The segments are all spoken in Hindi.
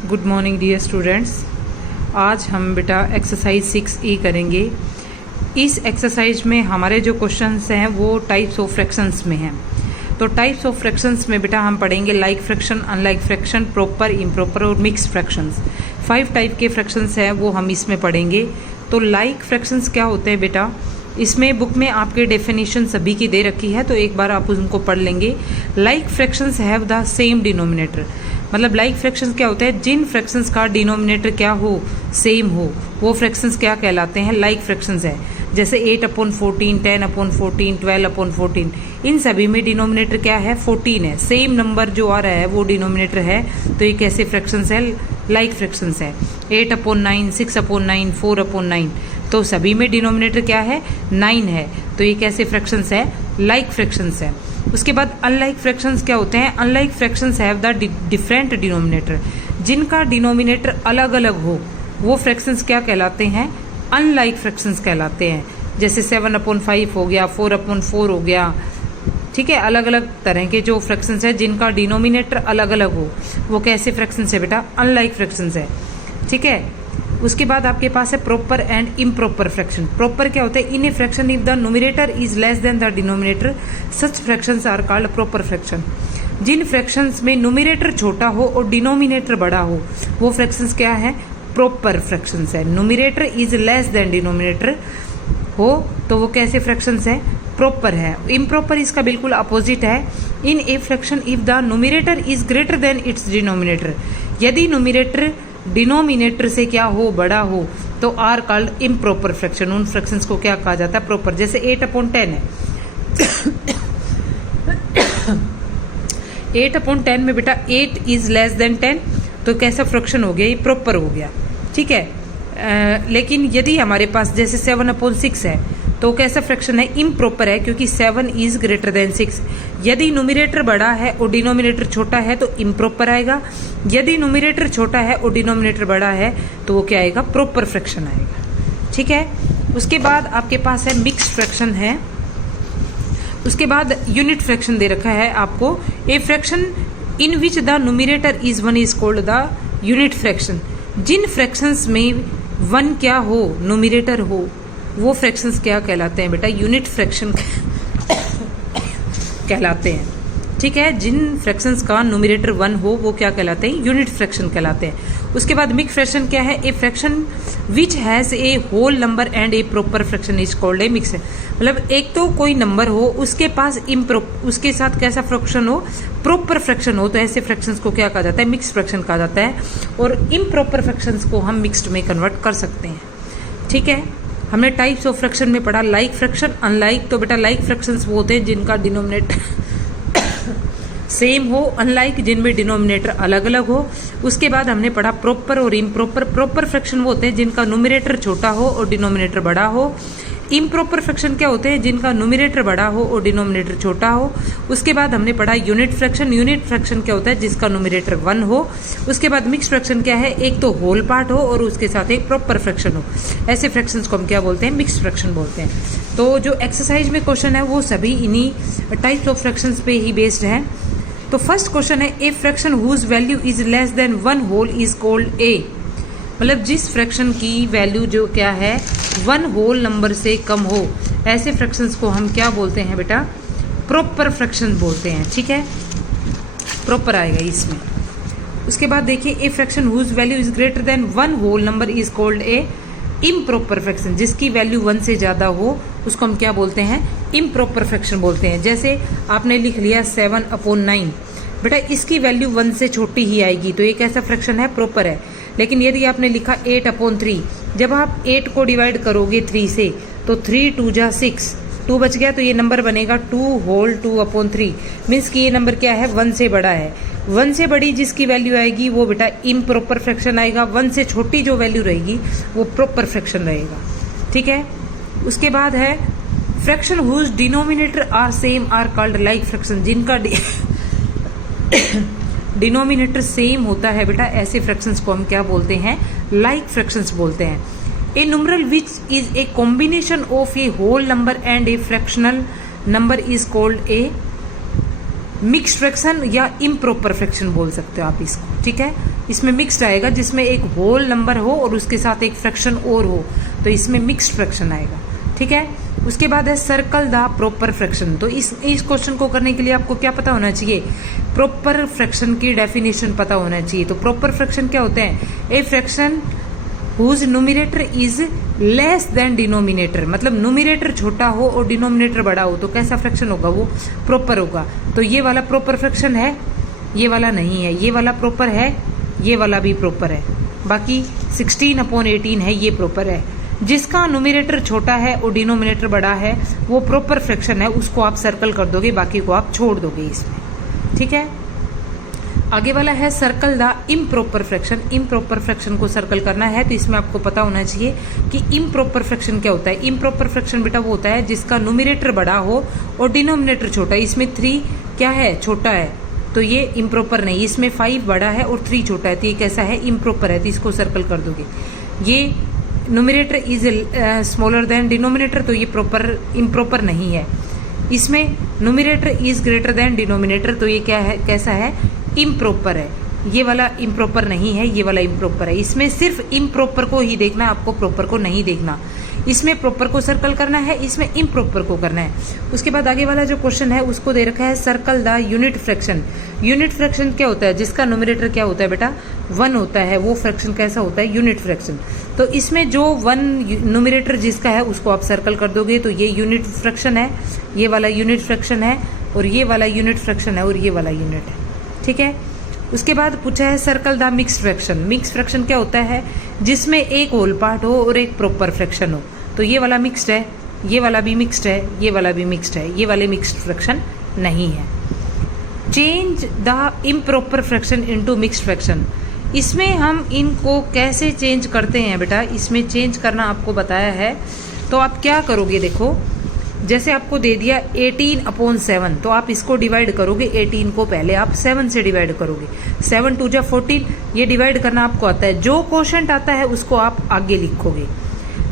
Good morning dear students. आज हम बेटा एक्सरसाइज 6E करेंगे। इस एक्सरसाइज में हमारे जो क्वेश्चंस हैं वो टाइप्स ऑफ फ्रैक्शंस में हैं। तो टाइप्स ऑफ फ्रैक्शंस में बेटा हम पढ़ेंगे like fraction, unlike fraction, proper, improper और मिक्स्ड फ्रैक्शंस। 5 टाइप के फ्रैक्शंस हैं वो हम इसमें पढ़ेंगे। तो लाइक फ्रैक्शंस क्या होते हैं बेटा, इसमें बुक में आपके डेफिनेशन सभी की दे रखी है, तो एक बार आप उनको पढ़ लेंगे। Like fractions have the same denominator, मतलब लाइक फ्रैक्शंस क्या होते हैं, जिन फ्रैक्शंस का डिनोमिनेटर क्या हो, सेम हो, वो फ्रैक्शंस क्या कहलाते हैं, लाइक फ्रैक्शंस है। जैसे 8/14, 10/14, 12/14, इन सभी में डिनोमिनेटर क्या है, 14 है। सेम नंबर जो आ रहा है वो डिनोमिनेटर है, तो ये कैसे फ्रैक्शंस है, लाइक फ्रैक्शंस है। 8/9, 6/9, 4/9, तो सभी में डिनोमिनेटर क्या है, 9 है, तो ये कैसे फ्रैक्शंस है, लाइक फ्रैक्शंस है। उसके बाद अनलाइक फ्रैक्शंस क्या होते हैं, unlike fractions have the different denominator, जिनका डिनोमिनेटर अलग अलग हो वो फ्रैक्शंस क्या कहलाते हैं, अनलाइक फ्रैक्शंस कहलाते हैं। जैसे 7/5 हो गया, 4/4 हो गया, ठीक है। अलग अलग तरह के जो फ्रैक्शंस है जिनका डिनोमिनेटर अलग अलग हो वो कैसे फ्रैक्शंस है बेटा, अनलाइक फ्रैक्शंस है, ठीक है। उसके बाद आपके पास है proper and improper fraction. Proper क्या होता है, in a fraction if the numerator is less than the denominator such fractions are called proper fraction. जिन फ्रैक्शंस में न्यूमरेटर छोटा हो और डिनोमिनेटर बड़ा हो वो फ्रैक्शंस क्या है, प्रॉपर फ्रैक्शंस है। Numerator is less than denominator हो तो वो कैसे फ्रैक्शंस है, प्रॉपर है। इम्प्रॉपर इसका बिल्कुल अपोजिट है। In a fraction if the numerator is greater than its denominator, यदि न्यूमरेटर डिनोमिनेटर से क्या हो, बड़ा हो, तो आर कॉल्ड इम्प्रॉपर फ्रैक्शन। उन फ्रैक्शंस को क्या कहा जाता है, प्रॉपर। जैसे 8/10 है 8/10 में बेटा 8 इज लेस देन 10, तो कैसा फ्रैक्शन हो गया, ये प्रॉपर हो गया, ठीक है। लेकिन यदि हमारे पास जैसे 7/6 है तो कैसा फ्रैक्शन है, इम्प्रॉपर है, क्योंकि 7 इज ग्रेटर देन 6। यदि न्यूमरेटर बड़ा है और डिनोमिनेटर छोटा है तो इम्प्रॉपर आएगा। यदि न्यूमरेटर छोटा है और डिनोमिनेटर बड़ा है तो वो क्या आएगा, प्रॉपर फ्रैक्शन आएगा, ठीक है। उसके बाद आपके पास है मिक्स्ड फ्रैक्शन है। उसके बाद यूनिट फ्रैक्शन दे रखा है आपको। A fraction in which the numerator is 1 is called the unit fraction. जिन फ्रैक्शंस में 1 क्या हो, न्यूमरेटर हो, वो फ्रैक्शंस क्या कहलाते हैं बेटा, यूनिट फ्रैक्शन कहलाते हैं, ठीक है। जिन फ्रैक्शंस का न्यूमरेटर 1 हो वो क्या कहलाते हैं, यूनिट फ्रैक्शन कहलाते हैं। उसके बाद मिक्स्ड फ्रैक्शन क्या है, a fraction which has a whole number and a proper fraction is called a mix. मतलब एक तो कोई नंबर हो उसके पास उसके साथ कैसा फ्रैक्शन हो, प्रॉपर फ्रैक्शन हो, तो ऐसे फ्रैक्शंस को क्या कहा जाता है, मिक्स्ड फ्रैक्शन कहा जाता है। और इम्प्रॉपर फ्रैक्शंस को हम मिक्स्ड में कन्वर्ट कर सकते हैं, ठीक है। हमने टाइप्स ऑफ फ्रैक्शन में पढ़ा लाइक फ्रैक्शन, अनलाइक। तो बेटा लाइक फ्रैक्शंस वो होते हैं जिनका डिनोमिनेटर सेम हो, अनलाइक जिनमें डिनोमिनेटर अलग अलग हो। उसके बाद हमने पढ़ा प्रॉपर और इम्प्रॉपर। प्रॉपर फ्रैक्शन वो होते हैं जिनका न्यूमरेटर छोटा हो और डिनोमिनेटर बड़ा हो। इम्प्रॉपर फ्रैक्शन क्या होते हैं, जिनका न्यूमरेटर बड़ा हो और डिनोमिनेटर छोटा हो। उसके बाद हमने पढ़ा यूनिट फ्रैक्शन। यूनिट फ्रैक्शन क्या होता है, जिसका न्यूमरेटर 1 हो। उसके बाद मिक्स्ड फ्रैक्शन क्या है, एक तो होल पार्ट हो और उसके साथ एक प्रॉपर फ्रैक्शन हो। ऐसे फ्रैक्शंस को हम क्या बोलते हैं, मिक्स्ड फ्रैक्शन बोलते हैं। तो जो एक्सरसाइज में क्वेश्चन है वो सभी इन्हीं टाइप्स ऑफ फ्रैक्शंस पे ही बेस्ड है। तो फर्स्ट क्वेश्चन है, a fraction whose value is less than 1 whole is called a. मतलब जिस फ्रैक्शन की वैल्यू जो क्या है, 1 होल नंबर से कम हो, ऐसे फ्रैक्शंस को हम क्या बोलते हैं बेटा, प्रॉपर फ्रैक्शन बोलते हैं, ठीक है। प्रॉपर आएगा इसमें। उसके बाद देखिए, a fraction whose value is greater than 1 whole number is called a improper fraction. जिसकी वैल्यू 1 से ज़्यादा हो उसको हम क्या बोलते हैं, इम्प्रॉपर फ्रैक्शन बोलते हैं। जैसे आपने लिख लिया 7/9, बेटा इसकी वैल्यू 1 से छोटी ही आएगी, तो ये कैसा फ्रैक्शन है, प्रॉपर है। लेकिन यदि आपने लिखा 8/3, जब आप 8 को डिवाइड करोगे 3 से तो 3 2 जा 6, 2 बच गया, तो ये नंबर बनेगा 2 होल 2/3। मीन्स कि ये नंबर क्या है, 1 से बड़ा है। 1 से बड़ी जिसकी वैल्यू आएगी वो बेटा इम्प्रॉपर फ्रैक्शन आएगा। 1 से छोटी जो वैल्यू रहेगी वो प्रॉपर फ्रैक्शन रहेगा, ठीक है। उसके बाद है fraction whose denominator are same are called like fraction. जिनका डिनोमिनेटर सेम होता है बेटा, ऐसे फ्रैक्शंस को हम क्या बोलते हैं, लाइक फ्रैक्शंस बोलते हैं। A numeral which is a combination of a whole number and a fractional number is called a mixed fraction या इम्प्रॉपर फ्रैक्शन बोल सकते हो आप इसको, ठीक है। इसमें मिक्स्ड आएगा, जिसमें एक होल नंबर हो और उसके साथ एक फ्रैक्शन और हो, तो इसमें मिक्स्ड फ्रैक्शन आएगा। ठीक है। उसके बाद है सर्कल द प्रॉपर फ्रैक्शन। तो इस क्वेश्चन को करने के लिए आपको क्या पता होना चाहिए, प्रॉपर फ्रैक्शन की डेफिनेशन पता होना चाहिए। तो प्रॉपर फ्रैक्शन क्या होते हैं, a fraction whose numerator is less than denominator, मतलब न्यूमिनेटर छोटा हो और डिनोमिनेटर बड़ा हो तो कैसा फ्रैक्शन होगा, वो प्रॉपर होगा। तो ये वाला प्रॉपर फ्रैक्शन है, ये वाला नहीं है। ये वाला प्रॉपर है, ये वाला भी प्रॉपर है। बाकी 16/18 है, ये प्रॉपर है। जिसका न्यूमिनेटर छोटा है और डिनोमिनेटर बड़ा है वो प्रॉपर फ्रैक्शन है, उसको आप सर्कल कर दोगे, बाकी को आप छोड़ दोगे इसमें। ठीक है। आगे वाला है circle the improper fraction. Improper fraction को सर्कल करना है, तो इसमें आपको पता होना चाहिए कि इम्प्रॉपर फ्रैक्शन क्या होता है। इम्प्रॉपर फ्रैक्शन बेटा वो होता है जिसका न्यूमिनेटर बड़ा हो और डिनोमिनेटर छोटा है। इसमें 3 क्या है, छोटा है, तो ये इम्प्रॉपर नहीं। इसमें 5 बड़ा है और 3 छोटा है, तो ये कैसा है, इम्प्रॉपर है, तो इसको सर्कल कर दोगे। ये numerator is smaller than denominator, तो ये प्रॉपर इम्प्रॉपर नहीं है। इसमें numerator is greater than denominator, तो ये क्या है, कैसा है, इम्प्रॉपर है। ये वाला इम्प्रॉपर नहीं है, ये वाला इम्प्रॉपर है। इसमें सिर्फ इम्प्रॉपर को ही देखना, आपको प्रॉपर को नहीं देखना। इसमें प्रॉपर को सर्कल करना है, इसमें इम्प्रॉपर को करना है। उसके बाद आगे वाला जो क्वेश्चन है उसको दे रखा है circle the unit fraction. Unit fraction क्या होता है, जिसका न्यूमिनेटर क्या होता है बेटा, 1 होता है, वो फ्रैक्शन कैसा होता है, यूनिट फ्रैक्शन। तो इसमें जो 1 न्यूमिनेटर जिसका है उसको आप सर्कल कर दोगे, तो ये यूनिट फ्रैक्शन है, ये वाला यूनिट फ्रैक्शन है, और ये वाला यूनिट फ्रैक्शन है, और ये वाला यूनिट है। ठीक है। उसके बाद पूछा है circle the mix fraction. Mix fraction क्या होता है, जिसमें एक होल पार्ट हो और एक प्रॉपर फ्रैक्शन हो। तो ये वाला मिक्स्ड है, ये वाला भी मिक्स्ड है, ये वाला भी मिक्स्ड है, ये वाले मिक्स्ड फ्रैक्शन नहीं है। Change the improper fraction into mixed fraction. इसमें हम इनको कैसे चेंज करते हैं बेटा, इसमें चेंज करना आपको बताया है। तो आप क्या करोगे, देखो जैसे आपको दे दिया 18/7, तो आप इसको डिवाइड करोगे। 18 को पहले आप 7 से डिवाइड करोगे, 7 2 जा 14, ये डिवाइड करना आपको आता है। जो क्वोशंट आता है उसको आप आगे लिखोगे,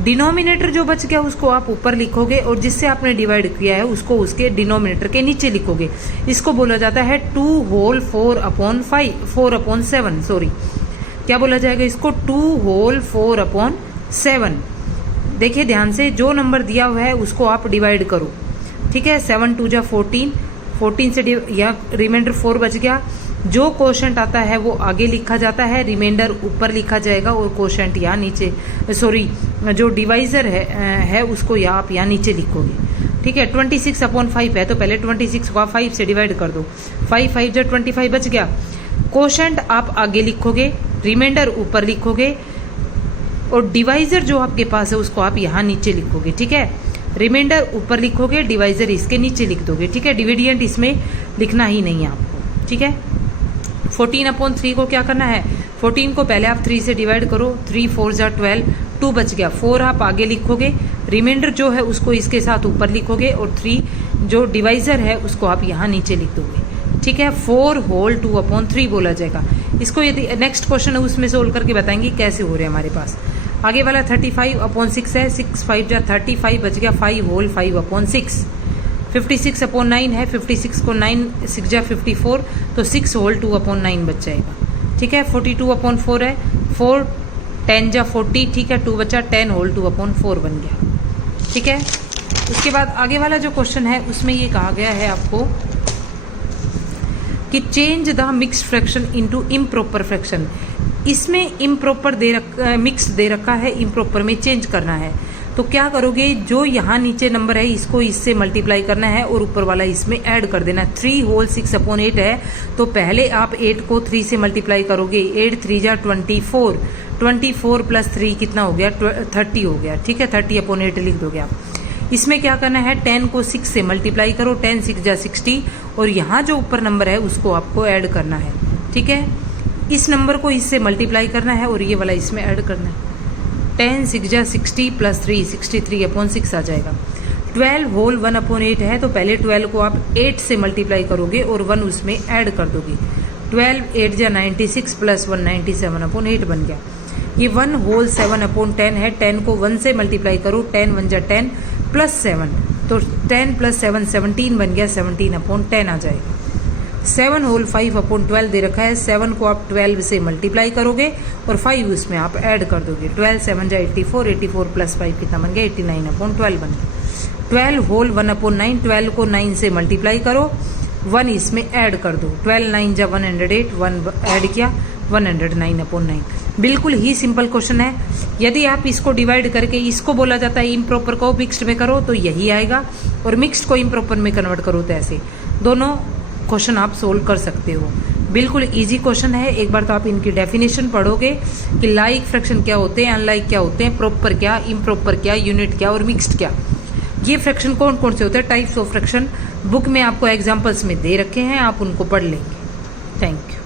डिनोमिनेटर जो बच गया उसको आप ऊपर लिखोगे, और जिससे आपने डिवाइड किया है उसको उसके डिनोमिनेटर के नीचे लिखोगे। इसको बोला जाता है 2 होल 4/7, सॉरी क्या बोला जाएगा इसको, 2 होल 4/7। देखिए ध्यान से, जो नंबर दिया हुआ है उसको आप डिवाइड करो। ठीक है, 7 2 जा 14, 14 से या रिमाइंडर 4 बच गया। जो क्वोशंट आता है वो आगे लिखा जाता है, रिमाइंडर ऊपर लिखा जाएगा, और क्वोशंट यहाँ नीचे, सॉरी जो डिवाइजर है उसको आप यहाँ नीचे लिखोगे। ठीक है। 26/5 है, तो पहले 26 को आप 5 से डिवाइड कर दो, 5 5 जा 25 बच गया। क्वोशंट आप आगे लिखोगे, रिमाइंडर ऊपर लिखोगे, और डिवाइजर जो आपके पास है उसको आप यहाँ नीचे लिखोगे। ठीक है, रिमाइंडर ऊपर लिखोगे, डिवाइजर इसके नीचे लिख दोगे। ठीक है, डिविडेंट इसमें लिखना ही नहीं है आपको। ठीक है। 14/3 को क्या करना है, 14 को पहले आप 3 से डिवाइड करो, 3 4 जा 12, 2 बच गया, 4 आप आगे लिखोगे, रिमाइंडर जो है उसको इसके साथ ऊपर लिखोगे, और 3 जो डिवाइजर है उसको आप यहाँ नीचे लिख दोगे। ठीक है, 4 होल 2/3 बोला जाएगा। इसको यदि नेक्स्ट क्वेश्चन है उसमें सोल्व करके बताएंगे कैसे हो रहे हैं हमारे पास। आगे वाला 35/6 है, 6 5 जा 35 बच गया, 5 होल 5/6। 56/9 है, 56 को 9 6 जा 54, तो 6 होल 2/9 बच जाएगा। ठीक है। 42/4 है, 4 10 जा 40, ठीक है, 2 बचा, 10 होल 2/4 बन गया। ठीक है। उसके बाद आगे वाला जो क्वेश्चन है उसमें ये कहा गया है आपको कि change the mixed fraction into improper fraction. इसमें इम्प्रॉपर मिक्स्ड दे रखा है, इम्प्रॉपर में चेंज करना है। तो क्या करोगे, जो यहाँ नीचे नंबर है इसको इससे मल्टीप्लाई करना है और ऊपर वाला इसमें ऐड कर देना। 3 होल 6/8 है, तो पहले आप 8 को 3 से मल्टीप्लाई करोगे, 8 3 जा 24, 24 प्लस 3 कितना हो गया, 30 हो गया। ठीक है, 30/8 लिख दोगे आप। इसमें क्या करना है, 10 को 6 से मल्टीप्लाई करो, 10 6 जा 60, और यहाँ जो ऊपर नंबर है उसको आपको ऐड करना है। ठीक है, इस नंबर को इससे मल्टीप्लाई करना है और ये वाला इसमें ऐड करना है। 10 6 जा 60 प्लस 3 63/6 आ जाएगा। 12 होल 1/8 है, तो पहले 12 को आप 8 से मल्टीप्लाई करोगे और 1 उसमें ऐड कर दोगे। 12 8 जा 96 प्लस 1 97/8 बन गया। ये 1 होल 7/10 है, 10 को 1 से मल्टीप्लाई करो, 10 1 जा 10 प्लस 7, तो 10 प्लस 7 17 बन गया, 17/10 आ जाएगा। 7 होल 5/12 दे रखा है, 7 को आप 12 से मल्टीप्लाई करोगे और 5 उसमें आप ऐड कर दोगे। 12 7 जा 84, 84 प्लस 5 कितना बन गया 89/12 बन गया। 12 होल 1/9, 12 को 9 से मल्टीप्लाई करो, 1 इसमें ऐड कर दो। 12 9 जा 108, 1 ऐड किया 109/9। बिल्कुल ही सिंपल क्वेश्चन है। यदि आप इसको डिवाइड करके इसको बोला जाता है इम्प्रॉपर को मिक्स्ड में करो तो यही आएगा, और मिक्स्ड को इम्प्रॉपर में कन्वर्ट करो तो ऐसे दोनों क्वेश्चन आप सोल्व कर सकते हो। बिल्कुल इजी क्वेश्चन है। एक बार तो आप इनकी डेफिनेशन पढ़ोगे कि लाइक फ्रैक्शन क्या होते हैं, अनलाइक क्या होते हैं, प्रॉपर क्या, इम्प्रॉपर क्या, यूनिट क्या और मिक्स्ड क्या। ये फ्रैक्शन कौन कौन से होते हैं, टाइप्स ऑफ फ्रैक्शन बुक में आपको एग्जाम्पल्स में दे रखे हैं, आप उनको पढ़ लेंगे। Thank you.